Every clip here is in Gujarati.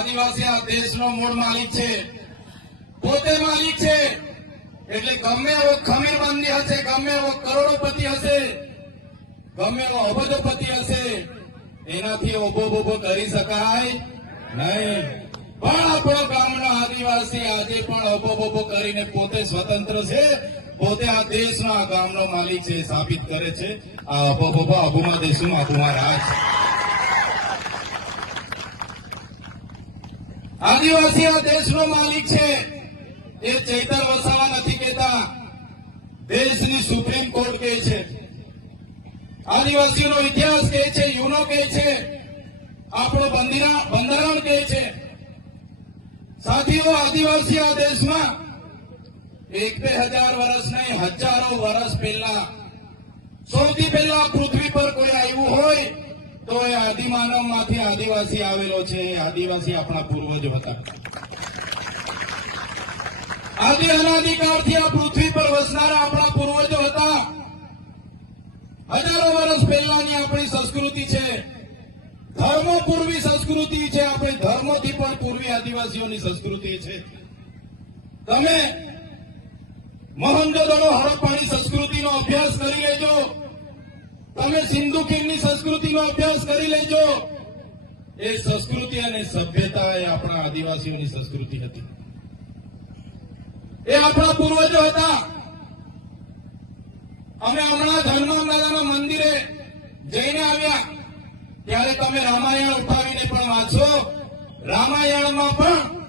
આદિવાસી આ દેશનો મૂળ માલિક છે. પોતે માલિક છે. એટલે ગમે એવો ખમીરબંધી હશે, ગમે એવો કરોડોપતિ હશે, ગમે એવો અબજોપતિ હશે, એનાથી ઓબો ઊભો કરી શકાય નહીં. પણ આપણો ગામનો આદિવાસી આજે પણ ઓબો ઊભો કરીને પોતે સ્વતંત્ર છે. પોતે આ દેશનો, આ ગામનો માલિક છે, સાબિત કરે છે. આ અબો અભુમા દેશનું અભુમા રાજ. આદિવાસી આ દેશનો માલિક છે. એ ચૈતર વસાવા નથી કહેતા. દેશની સુપ્રીમ કોર્ટ કહે છે. આદિવાસીઓનો ઇતિહાસ કહે છે, યુનો કહે છે, આપણો બંધિરા- બંધારણ કહે છે. સાથીઓ, આદિવાસી આ દેશમાં એક બે હજાર વર્ષ નહીં, હજારો વર્ષ પહેલા, સૌથી પહેલા પૃથ્વી પર કોઈ આવ્યું હોય તો એ આદિમાનવમાંથી આદિવાસી આવેલો છે. આદિવાસી આપણા પૂર્વજો હતા. આદિ અનાદિકાળથી આ પૃથ્વી પર વસનારા આપણા પૂર્વજો હતા. હજારો વર્ષ પહેલાની આપણી સંસ્કૃતિ છે. ધર્મ પૂર્વી સંસ્કૃતિ છે. આપણે ધર્મથી પણ પૂર્વી આદિવાસીઓની સંસ્કૃતિ છે. તમે મોહનજોદડો હડપ્પાની સંસ્કૃતિનો અભ્યાસ કરી લેજો. તમે સિંધુ ખીણની સંસ્કૃતિનો અભ્યાસ કરી લેજો. એ સંસ્કૃતિ અને સભ્યતા એ આપણા આદિવાસીઓની સંસ્કૃતિ હતી. એ આપણા પૂર્વજો હતા. અમે હમણાં હનુમાન દાદાના મંદિરે જઈને આવ્યા. ત્યારે તમે રામાયણ ઉઠાવીને પણ વાંચો. રામાયણમાં પણ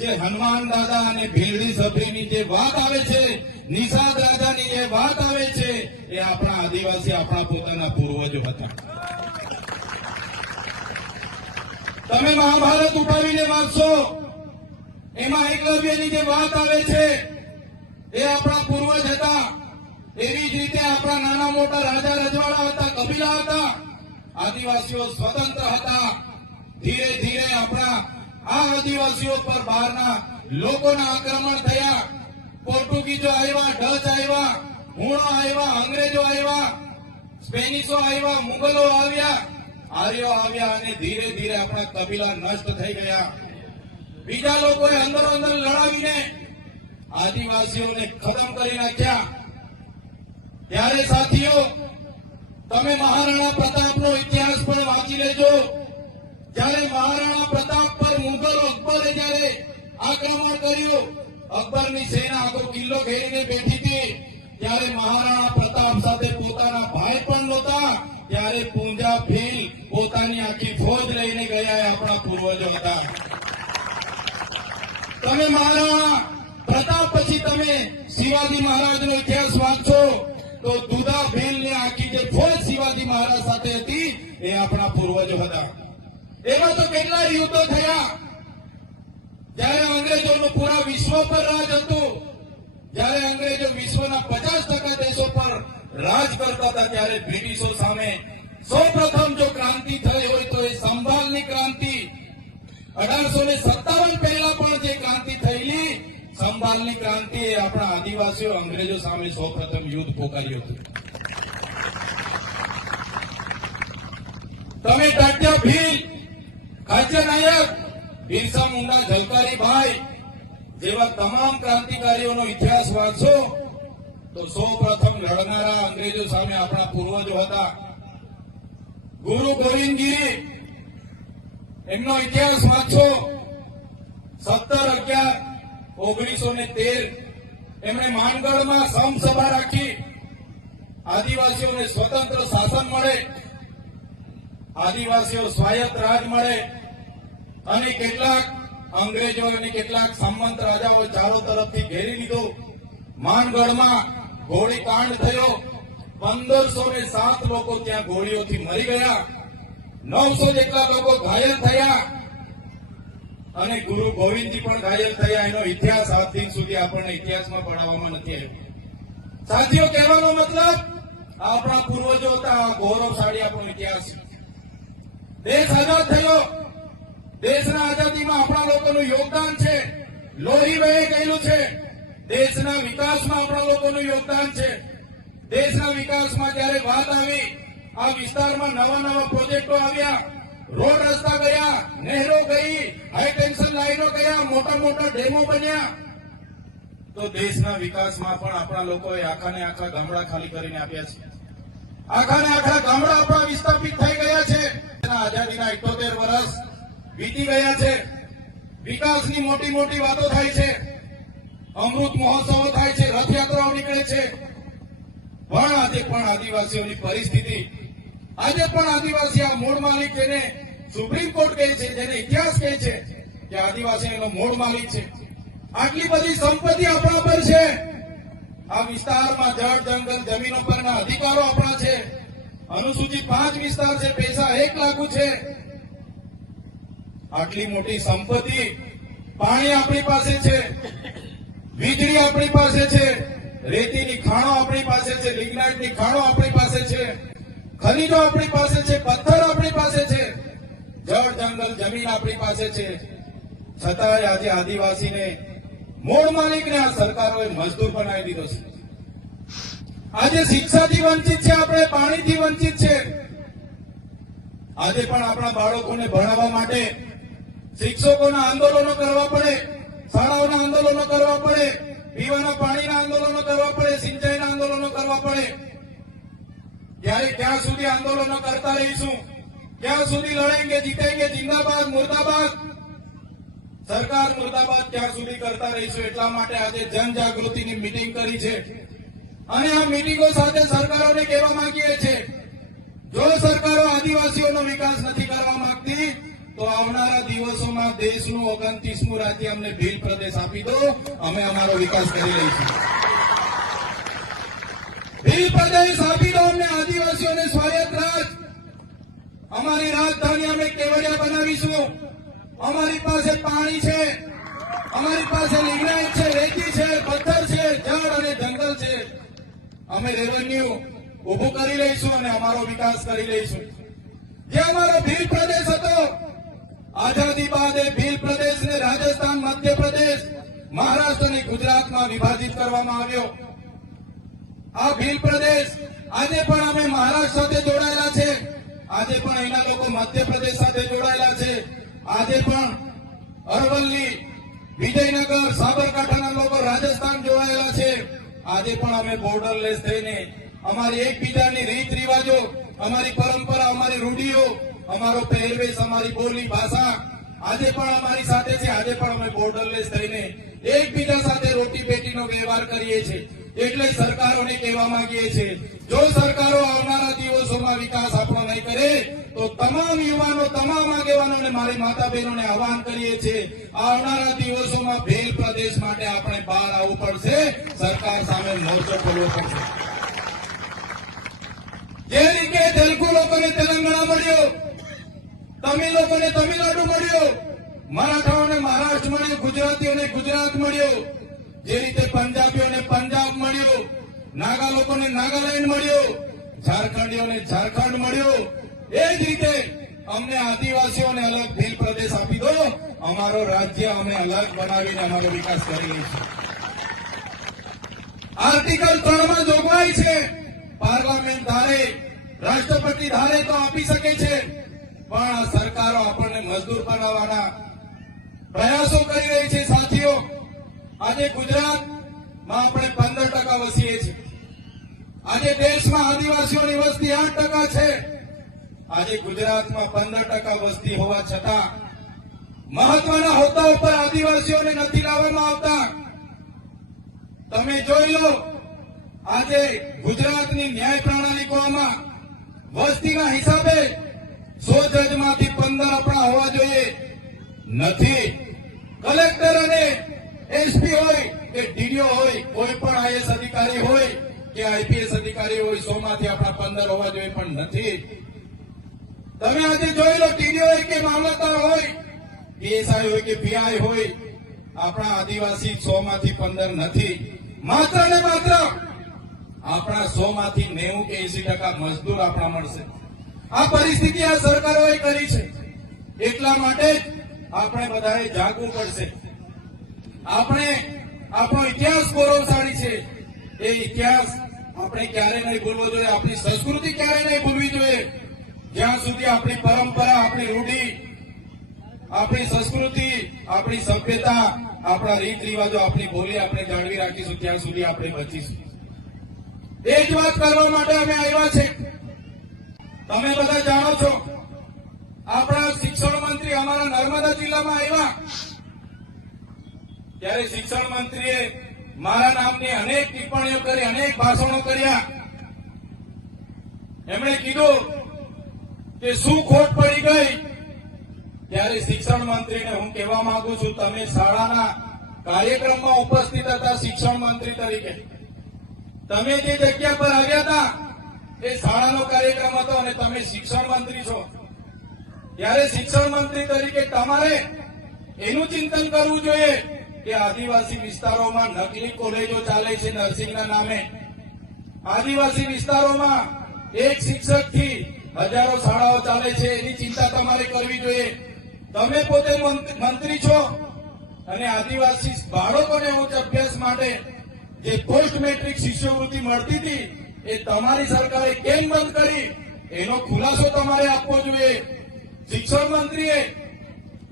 જે હનુમાન દાદા અને ભેરડી સભ્યની જે વાત આવે છે, નિષાદ રાજાની જે વાત આવે છે, એ આપણા આદિવાસી આપણા પોતાના પૂર્વજો હતા. તમે મહાભારત ઉઠાવીને વાંચશો, એમાં એકલવ્યની જે વાત આવે છે, એ આપણા પૂર્વજ હતા. એવી જ રીતે આપણા નાના મોટા રાજા રજવાડા હતા, કબીલા હતા. આદિવાસીઓ સ્વતંત્ર હતા. ધીરે ધીરે આપણા આ આદિવાસીઓ પર બહારના લોકોના આક્રમણ થયા. પોર્ટુગીઝો આવ્યા, ડચ આવ્યા, હુણો આવ્યા, અંગ્રેજો આવ્યા, સ્પેનિશો આવ્યા, મુગલો આવ્યા. આર્યો આવ્યા અને ધીરે ધીરે આપણા કબીલા નષ્ટ થઈ ગયા. બીજા લોકોએ અંદર અંદર લડાવીને આદિવાસીઓને ખતમ કરી નાખ્યા. ત્યારે સાથીઓ, તમે મહારાણા પ્રતાપનો ઇતિહાસ પણ વાંચી લેજો. જ્યારે મહારાણા પ્રતાપ પર મુગલો અકબરે જ્યારે આક્રમણ કર્યું, અકબરની સેના આખો કિલ્લો ઘેરીને બેઠી હતી. ત્યારે મહારાણા પ્રતાપ સાથે પોતાના ભાઈ પણ નહોતા. ત્યારે પૂંજા ભીલ પોતાની આખી ફોજ લઈને ગયા આપણા પૂર્વજો હતા. તમે મહારાણા, પ્રતાપ પછી તમે શિવાજી મહારાજનો ઇતિહાસ વાંચો તો દુધા ભીલની આખી જે ફોજ શિવાજી મહારાજ સાથે હતી એ આપણા પૂર્વજો હતા. એમાં તો કેટલા યુદ્ધો થયા? જ્યારે અંગ્રેજોનું પૂરા વિશ્વ પર રાજ હતું, જ્યારે અંગ્રેજો વિશ્વના પચાસ ટકા દેશો પર રાજ કરતા હતા, ત્યારે બ્રિટિશો સામે સૌ પ્રથમ જો ક્રાંતિ થઈ હોય તો એ સંભાલની ક્રાંતિ. અઢારસો ને સત્તાવન પહેલા પણ જે ક્રાંતિ થયેલી સંભાલની ક્રાંતિ એ આપણા આદિવાસીઓ અંગ્રેજો સામે સૌ પ્રથમ યુદ્ધ પોકાર્યું હતું. તમે ટાટ્યા ભીલ ખાચર નાયક, બિરસા મુંડા ઝલકારી ભાઈ જેવા તમામ ક્રાંતિકારીઓનો ઇતિહાસ વાંચશો, તો સૌ પ્રથમ લડનારા અંગ્રેજો સામે આપણા પૂર્વજો હતા. ગુરુ ગોવિંદગીરી એમનો ઇતિહાસ વાંચો સત્તર અગિયાર ઓગણીસો ને તેર એમણે માનગઢમાં સમસભા રાખી. આદિવાસીઓને સ્વતંત્ર શાસન મળે. આદિવાસીઓ સ્વાયત્ત રાજ મળે. અને કેટલાક અંગ્રેજો અને કેટલાક સામંત રાજાઓ ચારો તરફથી ઘેરી લીધો. માનગઢમાં ગોળીકાંડ થયો. પંદરસો ને સાત લોકો ત્યાં ગોળીઓથી મરી ગયા. નવસો જેટલા લોકો ઘાયલ થયા. અને ગુરુ ગોવિંદજી પણ ઘાયલ થયા. એનો ઇતિહાસ આજ દિન સુધી આપણને ઇતિહાસમાં પઢાવવામાં નથી આવ્યો. સાથીઓ, કહેવાનો મતલબ આપણા પૂર્વજો હતા. ગૌરવશાળી આપણો ઇતિહાસ. દેશ આઝાદ થયો. દેશના આઝાદીમાં આપણા લોકોનું યોગદાન છે. લોહી કહ્યું છે, દેશના વિકાસમાં આપણા લોકોનું યોગદાન છે. દેશના વિકાસમાં જ્યારે વાત આવી, આ વિસ્તારમાં નવા નવા પ્રોજેક્ટો આવ્યા. રોડ રસ્તા ગયા, નહેરો ગઈ હાઈ ટેન્શન લાઈનો ગયા, મોટા મોટા ડેમો બન્યા. તો દેશના વિકાસમાં પણ આપણા લોકોએ આખા ને આખા ગામડા ખાલી કરીને આપ્યા છે. આખા ને આખા ગામડા આપણા વિસ્થાપિત થઈ ગયા છે. આઝાદીના ઇઠોતેર વર્ષ વીતી ગયા છે. વિકાસની મોટી મોટી વાતો થાય છે. અમૃત મહોત્સવો થાય છે. રથયાત્રાઓ નીકળે છે. પણ આજે પણ આદિવાસીઓની પરિસ્થિતિ, આજે પણ આદિવાસી આ મૂળ માલિક જેને સુપ્રીમ કોર્ટ કહે છે, જેને ઇતિહાસ કહે છે કે આદિવાસી એનો મૂળ માલિક છે. આટલી બધી સંપત્તિ આપણા પર છે. આ વિસ્તારમાં જળ, જંગલ, જમીનો પરના અધિકારો આપણા છે. અનુસૂચિત પાંચ વિસ્તાર છે. પૈસા એક લાગુ છે. આટલી મોટી સંપત્તિ પાણી આપણી પાસે છે, વીજળી આપણી પાસે છે, રેતીની ખાણો આપણી પાસે છે, લિગ્નાઇટની ખાણો આપણી પાસે છે, ખનીજો આપણી પાસે છે, પથ્થર આપણી પાસે છે, જળ, જંગલ, જમીન આપણી પાસે છે. છતાંય આજે આદિવાસીને મૂળ માલિકને આ સરકારોએ મજદૂર બનાવી દીધો છે. આજે શિક્ષાથી વંચિત છે, આપણે પાણીથી વંચિત છે. આજે પણ આપણા બાળકોને ભણાવવા માટે શિક્ષકોના આંદોલનો કરવા પડે, શાળાઓના આંદોલનો કરવા પડે, પીવાના પાણીના આંદોલનો કરવા પડે, સિંચાઈના આંદોલનો કરવા પડે. ત્યારે ક્યાં સુધી આંદોલનો કરતા રહીશું ક્યાં સુધી લડેંગે જીતેંગે જિંદાબાદ, મુર્દાબાદ. સરકાર મુર્દાબાદ ક્યાં સુધી કરતા રહીશું, એટલા માટે આજે જનજાગૃતિની મિટિંગ કરી છે. અને આ મિટિંગો સાથે સરકારોને કહેવા માંગીએ છીએ, જો સરકારો આદિવાસીઓનો વિકાસ નથી કરવા માંગતી તો આવનારા દિવસોમાં દેશનું ઓગણત્રીસમું રાજ્ય અમને ભીલ પ્રદેશ આપી દો. અમે અમારો વિકાસ કરી લઈશું. ભીલ પ્રદેશ આપી દો અમને આદિવાસીઓને સ્વાયત્ત રાજ. અમારી રાજધાની અમે કેવડિયા બનાવીશું. અમારી પાસે પાણી છે. અમારી પાસે લિગ્નાઇટ છે, રેતી છે, પથ્થર છે, જળ અને જંગલ છે. અમે રેવન્યુ ઉભું કરી લઈશું અને અમારો વિકાસ કરી લઈશું. જે અમારો ભીલ પ્રદેશ હતો આઝાદી બાદ એ ભીલ પ્રદેશને રાજસ્થાન મધ્યપ્રદેશ મહારાષ્ટ્ર અને ગુજરાતમાં વિભાજિત કરવામાં આવ્યો. આ ભીલ પ્રદેશ આજે પણ અમે મહારાષ્ટ્ર સાથે જોડાયેલા છે. આજે પણ એના લોકો મધ્યપ્રદેશ સાથે જોડાયેલા છે. આજે પણ અરવલ્લી, વિજયનગર, સાબરકાંઠાના લોકો રાજસ્થાન જોડાયેલા છે. આજે પણ અમે બોર્ડરલેસ થઈને અમારી એકબીજાની રીત રિવાજો અમારી પરંપરા, અમારી રૂઢિઓ અમારો પહેરવેશ, અમારી બોલી ભાષા આજે પણ અમારી સાથે છે, આજે પણ અમે બોર્ડરલેસ થઈને એકબીજા સાથે રોટી પેટીનો વ્યવહાર કરીએ છીએ. એટલે સરકારોને કહેવા માંગીએ છીએ, જો સરકારો આવનારા દિવસોમાં વિકાસ આપણો નહીં કરે, તો તમામ યુવાનો, તમામ આગેવાનોને, મારી માતા બહેનોને આહવાન કરીએ છીએ, આવનારા દિવસોમાં ભેલ પ્રદેશ માટે આપણે બહાર આવવું પડશે. સરકાર સામે મોરચો ખોલવો પડશે. જે રીતે તેલુગુ લોકોને તેલંગાણા મળ્યો. તમિલ લોકોને તમિલનાડુ મળ્યો. મરાઠાઓને મહારાષ્ટ્ર મળ્યું, ગુજરાતીઓને ગુજરાત મળ્યું. જે રીતે પંજાબીઓને પંજાબ મળ્યું નાગા લોકોને નાગાલેન્ડ મળ્યું, ઝારખંડીઓને ઝારખંડ મળ્યું. એ જ રીતે અમને આદિવાસીઓને અલગ ભીલ પ્રદેશ આપી દો. અમારો રાજ્ય અમે અલગ બનાવીને અમારો વિકાસ કરી લઈશું આર્ટિકલ ત્રણમાં જોગવાઈ છે. પાર્લામેન્ટ ધારે, રાષ્ટ્રપતિ ધારે તો આપી શકે છે. પણ આ સરકારો આપણને મજદૂર બનાવવાના પ્રયાસો કરી રહી છે, સાથીઓ. આજે ગુજરાતમાં આપણે પંદર ટકા વસીએ છીએ. આજે દેશમાં આદિવાસીઓની વસ્તી આઠ ટકા છે. આજે ગુજરાતમાં પંદર ટકા વસ્તી હોવા છતાં મહત્વના હોદ્દા ઉપર આદિવાસીઓને નથી લાવવામાં આવતા. તમે જોઈ લો, આજે ગુજરાતની ન્યાય પ્રણાલિકોમાં વસ્તીના હિસાબે સો જજમાંથી પંદર આપણા હોવા જોઈએ. નથી. કલેક્ટર અને એસપી હોય કે ડીડીઓ હોય, કોઈ પણ આઈએસ અધિકારી હોય કે આઈપીએસ અધિકારી હોય સો માંથી આપણા પંદર હોવા જોઈએ પણ નથી. તમે આજે જોઈ લો ટીડીઓ હોય કે મામલતદાર હોય પીએસઆઈ હોય કે પીઆઈ હોય, આપણા આદિવાસી સો માંથી પંદર નથી. માત્ર ને માત્ર આપણા સો માંથી નેવું કે એસી ટકા મજદૂર આપણા મળશે. આ પરિસ્થિતિ આ સરકારોએ કરી છે. એટલા માટે જ આપણે બધાએ જાગવું પડશે. આપણે, આપણો ઇતિહાસ ગૌરવશાળી છે. એ ઇતિહાસ આપણે ક્યારે નહીં ભૂલવો જોઈએ. આપણી સંસ્કૃતિ ક્યારે નહીં ભૂલવી જોઈએ. જ્યાં સુધી આપણી પરંપરા, આપણી રૂઢી, આપણી સંસ્કૃતિ, આપણી સભ્યતા, આપણા રીત રિવાજો આપણી બોલી આપણે જાળવી રાખીશું, ત્યાં સુધી આપણે બચીશું. એ જ વાત કરવા માટે અમે આવ્યા છે. તમે બધા જાણો છો, આપણા શિક્ષણ મંત્રી અમારા નર્મદા જિલ્લામાં આવ્યા. ત્યારે શિક્ષણ મંત્રીએ મારા નામની અનેક ટિપ્પણીઓ કરી, અનેક ભાષણો કર્યા. એમણે કીધું કે શું ખોટ પડી ગઈ? ત્યારે શિક્ષણ મંત્રીને હું કહેવા માંગુ છું, તમે શાળાના કાર્યક્રમમાં ઉપસ્થિત હતા શિક્ષણ મંત્રી તરીકે. તમે જે જગ્યા પર આવ્યા હતા એ શાળાનો કાર્યક્રમ હતો અને તમે શિક્ષણ મંત્રી છો. ત્યારે શિક્ષણ મંત્રી તરીકે તમારે એનું ચિંતન કરવું જોઈએ કે આદિવાસી વિસ્તારોમાં નકલી કોલેજો ચાલે છે નર્સિંગના નામે. આદિવાસી વિસ્તારોમાં એક શિક્ષકથી હજારો શાળાઓ ચાલે છે, એની ચિંતા તમારે કરવી જોઈએ. તમે પોતે મંત્રી છો અને આદિવાસી બાળકોને ઉચ્ચ અભ્યાસ માટે જે પોસ્ટ મેટ્રિક શિષ્યવૃત્તિ મળતી હતી એ તમારી સરકારે કેમ બંધ કરી? એનો ખુલાસો તમારે આપવો જોઈએ. શિક્ષણ મંત્રીએ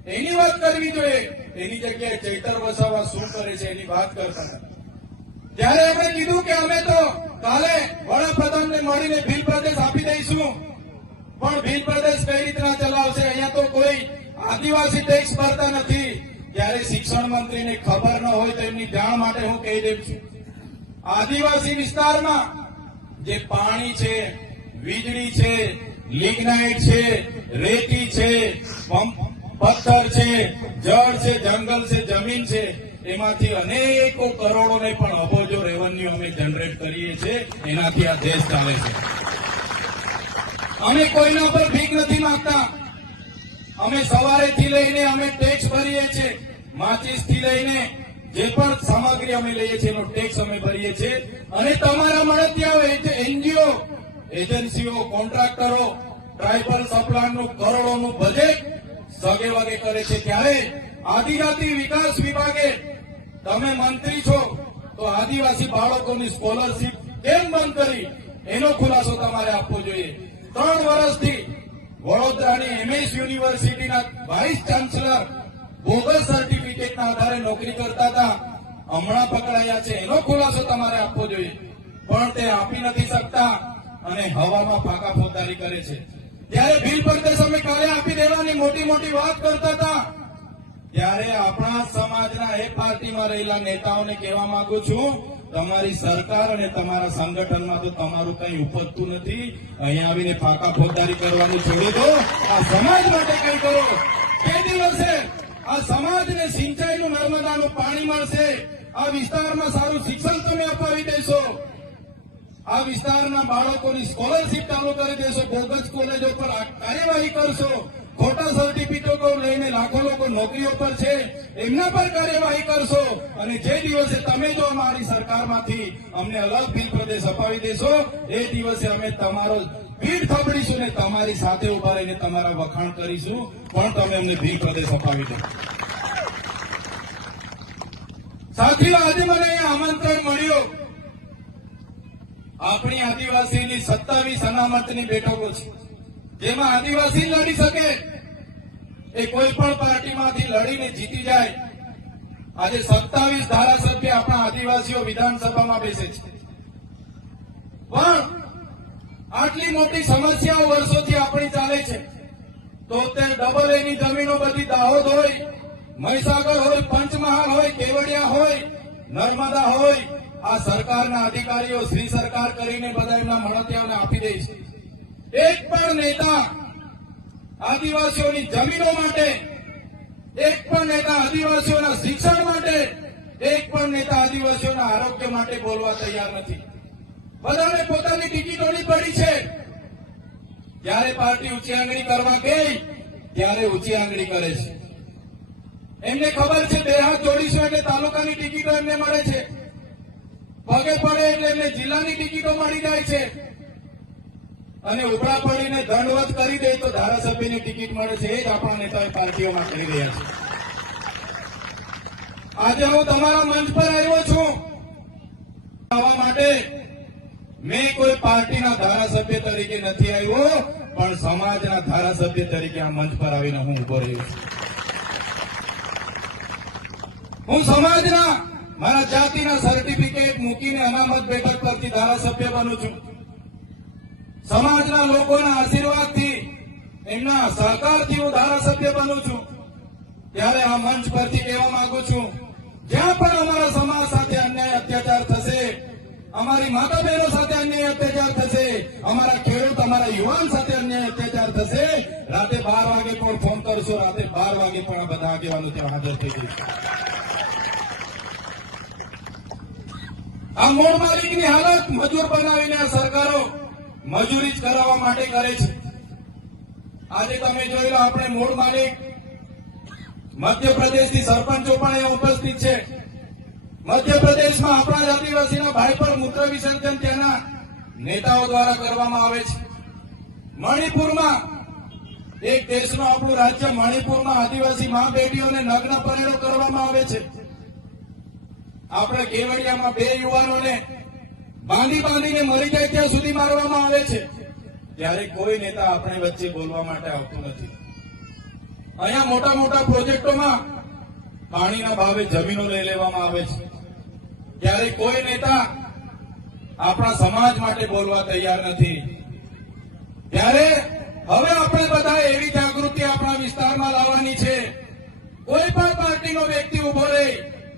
એની વાત કરવી જોઈએ. એની જગ્યાએ ચૈતર વસાવા શું કરે છે એની વાત કરતા ત્યારે એમણે કીધું કે અમે તો કાલે વડાપ્રધાનને મળીને ભીલ પ્રદેશ આપી દઈશું. પણ ભીલ પ્રદેશ કઈ રીતના ચલાવશે? અહીંયા તો કોઈ આદિવાસી ટેક્સ ભરતા નથી. ત્યારે શિક્ષણ મંત્રીને ખબર ન હોય તો એમની જાણ માટે હું કહી દઉં છું. આદિવાસી વિસ્તારમાં જે પાણી છે, વીજળી છે, લિગ્નાઇટ છે, રેતી છે પથ્થર છે, જળ છે, જંગલ છે, જમીન છે, એમાંથી અનેકો કરોડો પણ અબોજો રેવન્યુ અમે જનરેટ કરીએ છીએ. એનાથી આ દેશ ચાલે છે. અમે કોઈના પર ભીખ નથી માંગતા. અમે સવારેથી લઈને અમે ટેક્સ ભરીએ છીએ. માચીસથી લઈને જે પણ સામગ્રી અમે લઈએ છીએ, એનો ટેક્સ અમે ભરીએ છીએ. અને તમારા મળતિયાઓ એનજીઓ એજન્સીઓ કોન્ટ્રાક્ટરો ટ્રાઇબલ સપ્લાયરનું કરોડોનું બજેટ સગે વગે કરે છે. ત્યારે આદિજાતિ વિકાસ વિભાગે તમે મંત્રી છો, તો આદિવાસી બાળકોની સ્કોલરશીપ કેમ બંધ કરી? એનો ખુલાસો તમારે આપવો જોઈએ. ત્રણ વર્ષથી વડોદરાની એમએસ યુનિવર્સિટીના વાઇસ ચાન્સલર બોગસ સર્ટિફિકેટના આધારે નોકરી કરતા હતા. હમણાં પકડાયા છે. એનો ખુલાસો તમારે આપવો જોઈએ. પણ તે આપી નથી શકતા અને હવામાં ફાંકા ફોદારી કરે છે. ત્યારે બિલ પ્રદેશ અમે કાલે આપી દેવાની મોટી મોટી વાત કરતા હતા. ત્યારે આપણા સમાજના એ પાર્ટીમાં રહેલા નેતાઓને કહેવા માંગુ છું, તમારી સરકાર અને તમારા સંગઠનમાં તો તમારું કઈ ઉપજતું નથી. અહીંયા આવીને ફાંકા ફોજદારી કરવાની છોડી દો. આ સમાજ માટે કઈ કરો. તે દિવસે આ સમાજને સિંચાઈનું નર્મદાનું પાણી મળશે. આ વિસ્તારમાં સારું શિક્ષણ તમે અપાવી દેશો. આ વિસ્તારના બાળકોની સ્કોલરશીપ ચાલુ કરી દેશો. બોગસ કોલેજો પર કાર્યવાહી કરશો. ખોટા સર્ટિફિકેટો લઈને લાખો લોકો નોકરીઓ પર છે. એમના પર કાર્યવાહી કરશો. અને જે દિવસે તમે જો અમારી સરકારમાંથી અમને અલગ બિલ પ્રદેશ અપાવી દેશો, એ દિવસે અમે તમારો પીઠ થબડીશું ને તમારી સાથે ઊભા રહીને તમારા વખાણ કરીશું, પણ તમે અમને ભીલ પ્રદેશ અપાવી દો. સાથીઓ, આજે મને આમંત્રણ મળ્યું. આપણી આદિવાસીની સત્તાવીસ અનામતની બેઠકો છે. જેમાં આદિવાસી લડી શકે, એ કોઈ પણ પાર્ટીમાંથી લડીને જીતી જાય. આજે સત્તાવીસ ધારાસભ્ય આપણા આદિવાસીઓ વિધાનસભામાં બેસે છે. પણ આટલી મોટી સમસ્યાઓ વર્ષોથી આપણી ચાલે છે. તો તે ડબલ એની જમીનો બધી દાહોદ હોય, મહીસાગર હોય, પંચમહાલ હોય, કેવડિયા હોય, નર્મદા હોય, આ સરકારના અધિકારીઓ શ્રી સરકાર કરીને બધા એમના મળતિયાઓને આપી દે છે. એક પણ નેતા આદિવાસીઓની જમીનો માટે, એક પણ નેતા આદિવાસીઓના શિક્ષણ માટે, એક પણ નેતા આદિવાસીઓના આરોગ્ય માટે બોલવા તૈયાર નથી. બધાને પોતાની ટિકિટોની પડી છે. જ્યારે પાર્ટી ઊંચી આંગળી કરવા ગઈ, ત્યારે ઊંચી આંગળી કરે છે. એમને ખબર છે બે હાથ જોડીશું એટલે તાલુકાની ટિકિટો એમને મળે છે. પગે પડે એટલે એમને જિલ્લાની ટિકિટો મળી જાય છે. અને ઉપરા પડીને દંડવત કરી દે તો ધારાસભ્યની ટિકિટ મળે છે. એ જ આપણા નેતાઓ પાર્ટીઓમાં કરી રહ્યા છે. આજે હું તમારા મંચ પર આવ્યો છું. આવવા માટે મેં કોઈ પાર્ટીના ધારાસભ્ય તરીકે નથી આવ્યો, પણ સમાજના ધારાસભ્ય તરીકે આ મંચ પર આવીને હું ઊભો રહ્યો છું. હું સમાજના, મારા જાતિના સર્ટિફિકેટ મૂકીને અનામત બેઠક પરથી ધારાસભ્ય બનું છું. સમાજના લોકોના આશીર્વાદથી એમના સહકારથી હું ધારાસભ્ય બનું છું. ત્યારે આ મંચ પરથી કહેવા માંગુ છું, જ્યાં પણ અમારા સમાજ સાથે અન્યાય, અત્યાચાર થશે અમારી માતા બહેનો સાથે અન્યાય અત્યાચાર થશે, અમારા ખેડૂત, અમારા યુવાન સાથે અન્યાય અત્યાચાર થશે. રાતે બાર વાગે પણ ફોન કરશો, રાતે બાર વાગે પણ આ બધા આગેવાનો ત્યાં હાજર થઈ જશે. આ મૂળ માલિકની હાલત મજૂર બનાવીને આ સરકારો મજૂરી જ કરાવવા માટે કરે છે. આજે તમે જોઈ લો, આપણે મૂળ માલિક મધ્યપ્રદેશથી સરપંચો પણ અહીંયા ઉપસ્થિત છે. મધ્યપ્રદેશમાં આપણા જ આદિવાસીના ભાઈ પર મૂત્ર વિસર્જન ત્યાંના નેતાઓ દ્વારા કરવામાં આવે છે. મણિપુરમાં એક દેશનું આપણું રાજ્ય મણિપુરમાં આદિવાસી મા બેટીઓને નગ્ન પરેડો કરવામાં આવે છે. આપણે કેવડિયામાં બે યુવાનોને બાંધી બાંધીને મરી જાય ત્યાં સુધી મારવામાં આવે છે. ત્યારે કોઈ નેતા આપણે વચ્ચે બોલવા માટે આવતું નથી. અહીંયા મોટા મોટા પ્રોજેક્ટોમાં પાણીના ભાવે જમીનો લઈ લેવામાં આવે છે. ત્યારે કોઈ નેતા આપણા સમાજ માટે બોલવા તૈયાર નથી, ત્યારે હવે આપણે બધા એવી જાગૃતિ આપણા વિસ્તારમાં લાવવાની છે. કોઈ પણ પાર્ટીનો વ્યક્તિ ઊભો રહે,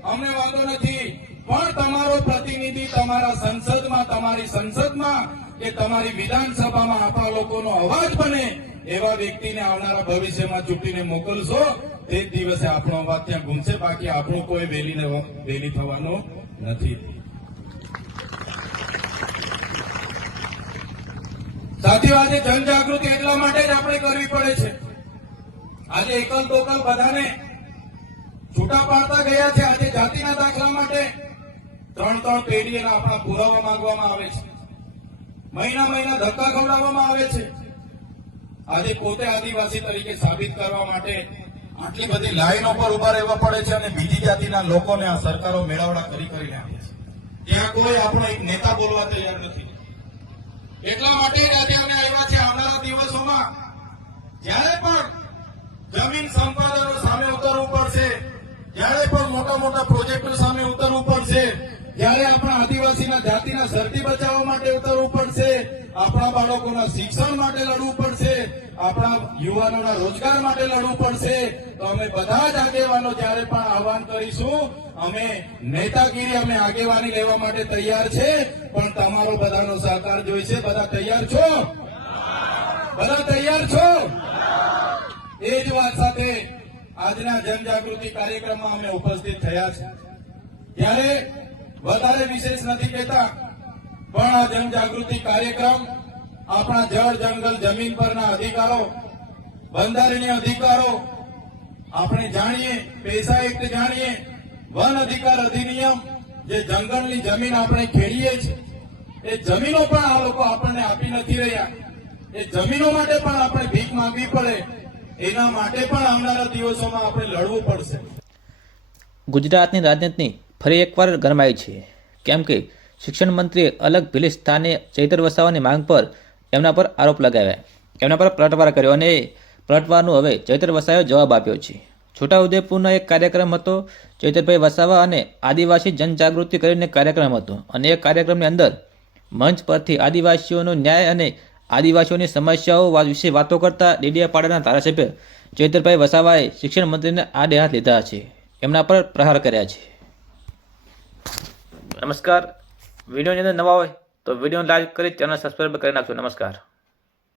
અમને વાંધો નથી. પણ તમારો પ્રતિનિધિ તમારા સંસદમાં, તમારી સંસદમાં કે તમારી વિધાનસભામાં આપણા લોકોનો અવાજ બને, એવા વ્યક્તિને આવનારા ભવિષ્યમાં ચૂંટીને મોકલશો, તે દિવસે આપણો અવાજ ત્યાં ગુમશે. બાકી આપણું કોઈ વેલીને વેલી થવાનું નથી. સાથીઓ આજે જનજાગૃતિ એટલા માટે જ આપણે કરવી પડે છે. આજે એકલ દોકલ બધાને છૂટા પાડતા ગયા છે, આજે જાતિના દાખલા માટે ત્રણ ત્રણ પેઢીના આપણા પુરાવા માંગવામાં આવે છે. મહિના મહિના ધક્કા ખવડાવવામાં આવે છે. આજે પોતે આદિવાસી તરીકે સાબિત કરવા માટે આટલી બધી લાઈનો પર ઊભા રહેવા પડે છે અને બીજી જાતિના લોકોને આ સરકારો મેળાવડા કરી કરીને આપે છે. ત્યાં કોઈ આપણો એક નેતા બોલવા તૈયાર નથી. એટલા માટે રાજ્યને આવ્યા છે આવનારા દિવસોમાં. જ્યારે પણ જમીન સંપાદનો સામે ઉતરવું પડશે, જ્યારે પણ મોટા મોટા પ્રોજેક્ટો સામે ઉતરવું પડશે, જ્યારે આપણા આદિવાસીના જાતિના સરતી બચાવવા માટે ઉતરવું પડશે આપણા બાળકોના શિક્ષણ માટે લડવું પડશે, આપણા યુવાનોના રોજગાર માટે લડવું પડશે. તો અમે બધા જ આગેવાનો જ્યારે પણ આહવાન કરીશું, અમે નેતાગીરી, અમે આગેવાની લેવા માટે તૈયાર છે. પણ તમારો બધાનો સહકાર જોઈશે. બધા તૈયાર છો? બધા તૈયાર છો? એ જ વાત સાથે આજના જનજાગૃતિ કાર્યક્રમમાં અમે ઉપસ્થિત થયા છે. ત્યારે વધારે વિશેષ નથી કહેતા. પણ આ જનજાગૃતિ કાર્યક્રમ આપણા જળ જંગલ જમીન પરના અધિકારો, બંધારણીય અધિકારો, આપણે જાણીએ પૈસા એક્ટ જાણીએ, વન અધિકાર અધિનિયમ જે જંગલની જમીન આપણે ખેડીએ છીએ, એ જમીનો પણ આ લોકો આપણને આપી નથી રહ્યા. એ જમીનો માટે પણ આપણે ભીખ માંગવી પડે. એના માટે પણ આવનારા દિવસોમાં આપણે લડવું પડશે. ગુજરાતની રાજનીતિ ફરી એકવાર ગરમાઈ છે. કેમ કે શિક્ષણ મંત્રીએ અલગ ભીલી સ્થાને ચૈતર વસાવાની માંગ પર એમના પર આરોપ લગાવ્યા. એમના પર પલટવાર કર્યો અને પલટવારનો હવે ચૈતર વસાવે જવાબ આપ્યો છે. છોટાઉદેપુરનો એક કાર્યક્રમ હતો. ચૈતરભાઈ વસાવા અને આદિવાસી જનજાગૃતિ કરીને કાર્યક્રમ હતો અને એ કાર્યક્રમની અંદર મંચ પરથી આદિવાસીઓનો ન્યાય અને આદિવાસીઓની સમસ્યાઓ વિશે વાતો કરતા ડેડિયાપાડાના ધારાસભ્ય ચૈતરભાઈ વસાવાએ શિક્ષણ મંત્રીને આડે હાથ લીધા છે. એમના પર પ્રહાર કર્યા છે. નમસ્કાર. વિડીયોની અંદર નવા હોય તો વીડિયો લાઈક કરી ચેનલ સબસ્ક્રાઈબ કરી નાખજો. નમસ્કાર.